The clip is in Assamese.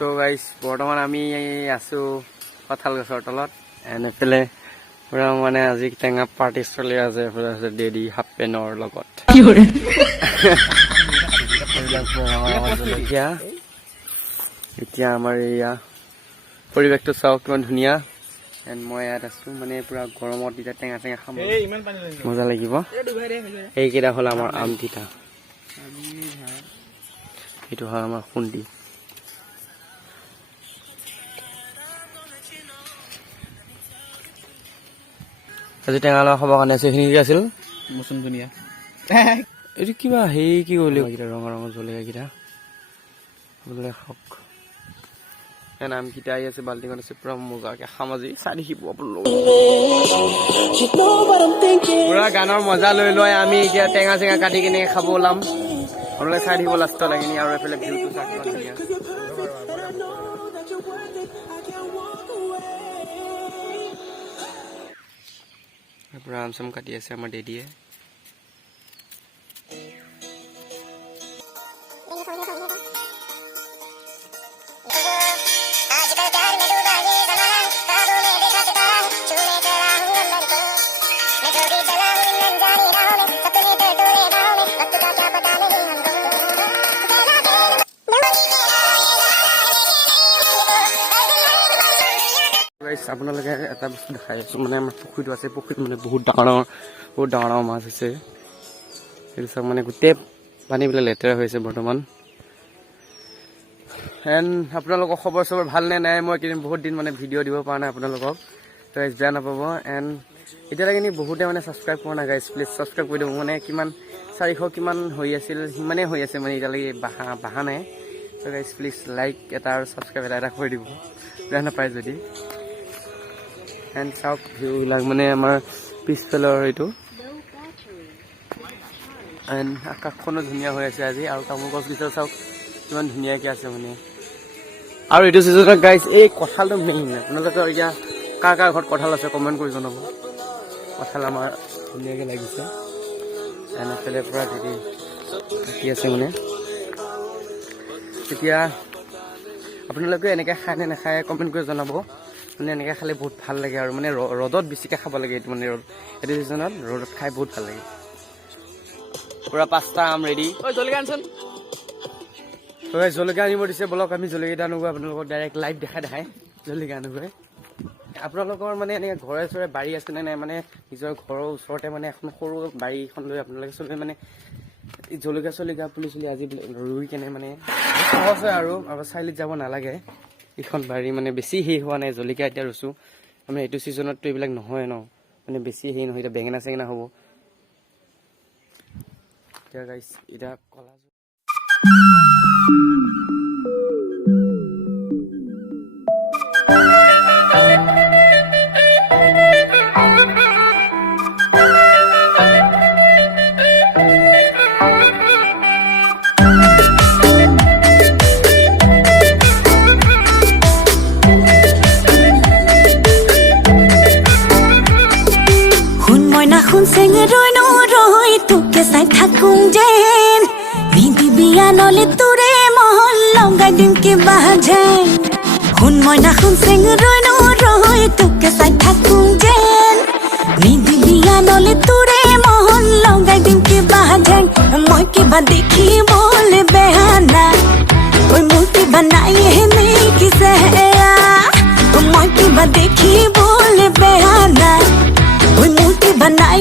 সো গাইস বৰ্তমান আমি আছো কঁঠাল গছৰ তলত এনেফালে পুৰা মানে আজি টেঙা পাৰ্টি চলি আছে ডেডি হাফ পেনৰ লগত এতিয়া আমাৰ এয়া পৰিৱেশটো চাওক কিমান ধুনীয়া এণ্ড মই ইয়াত আছো মানে পুৰা গৰমত এতিয়া টেঙা টেঙা খাম মজা লাগিব এইকেইটা হ'ল আমাৰ আম তিতা এইটো হ'ল আমাৰ খুন্দি আজি টেঙা লোৱা খাবৰ কাৰণে আছে এইখিনি কি আছিল মচুন ধুনীয়া এইটো কিবা হেৰি কি কৰিলে ৰঙা ৰঙা জলকীয়াকেইটা বোলে খাওক নামকেইটা আহি আছে বাল্টিঙত আছে পুৰা মজাকে সামাজি চাই দেখিব পুৰা গানৰ মজা লৈ লৈ আমি এতিয়া টেঙা চেঙা কাটি কিনে খাব ওলাম আপোনালোকে চাই থাকিব লাষ্টত লাগি আৰু এইফালে ভিউটো চাই ধুনীয়া পুৰা আম চাম কাটি আছে আমাৰ ডেডিয়ে আপোনালোকে এটা বস্তু দেখাই আছো মানে আমাৰ পুখুৰীটো আছে পুখুৰীত মানে বহুত ডাঙৰ মাছ আছে সেইটো চাওক মানে গোটেই পানীবিলাক লেতেৰা হৈছে বৰ্তমান এণ্ড আপোনালোকৰ খবৰ চবৰ ভালনে নাই মই বহুত দিন মানে ভিডিঅ' দিব পৰা নাই আপোনালোকক তো বেয়া নাপাব এণ্ড এতিয়ালৈকে বহুতে মানে ছাবস্ক্ৰাইব কৰা নাই গাইজ প্লিজ ছাবস্ক্ৰাইব কৰি দিব মানে কিমান 400 কিমান হৈ আছিল সিমানেই হৈ আছে মানে এতিয়ালৈকে বাঢ়া নাই তো গাইজ প্লিজ লাইক এটা আৰু ছাবস্ক্ৰাইব এটা কৰি দিব বেয়া নাপায় যদি এণ্ড চাওক ভিউবিলাক মানে আমাৰ পিছফালৰ এইটো এণ্ড আকাশখনো ধুনীয়া হৈ আছে আজি আৰু তামোল গছকেইটা চাওক কিমান ধুনীয়াকৈ আছে মানে আৰু এইটো চিজনত গাইজ এই কঁঠালটো মেইন আপোনালোকৰ এতিয়া কাৰ ঘৰত কঁঠাল আছে কমেণ্ট কৰি জনাব কঁঠাল আমাৰ ধুনীয়াকৈ লাগিছে এনেফালে পৰা কি আছে মানে এতিয়া আপোনালোকে এনেকৈ খায় নে নাখায় কমেণ্ট কৰি জনাব মানে এনেকৈ খালে বহুত ভাল লাগে আৰু মানে ৰ'দত বেছিকৈ খাব লাগে এইটো মানে এইটো ছিজনত ৰ'দত খাই বহুত ভাল লাগে পুৰা 5টা আম ৰেডি জলকীয়া আনচোন জলকীয়া আনিব দিছে বলক আমি জলকীয়া আনোগৈ আপোনালোকক ডাইৰেক্ট লাইভ দেখাই জলকীয়া আনোগৈ আপোনালোকৰ মানে এনেকৈ ঘৰে চৰে বাৰী আছেনে নাই মানে নিজৰ ঘৰৰ ওচৰতে মানে এখন সৰু বাৰী এখন লৈ আপোনালোকে চবে মানে জলকীয়া পুলি আজি ৰুই কেনে মানে সহজ হয় আৰু চাৰিআলিত যাব নালাগে এইখন বাৰী মানে বেছি হেৰি হোৱা নাই জলকীয়া এতিয়া ৰুইছোঁ মানে এইটো ছিজনততো এইবিলাক নহয় ন মানে বেছি হেৰি নহয় এতিয়া বেঙেনা চেঙেনা হ'ব এতিয়া গাইছ এতিয়া কলা তোকে চাই থাকুং যেন নিদিবিয়া নলে তোৰে মহল লগাই দিম কিবা যেন শুন মইনা শুন চেঙৰৈ নৰৈ তোকে চাই থাকুং যেন নিদিবিয়া নলে তোৰে মহল লগাই দিম কিবা যেন মই কিবা দেখিবলৈ বেয়া নাই ঐ মোৰ কিবা নাই নেকিছে মই কিবা দেখিবলৈ বেয়া নাই ঐ মোৰ কিবা নাই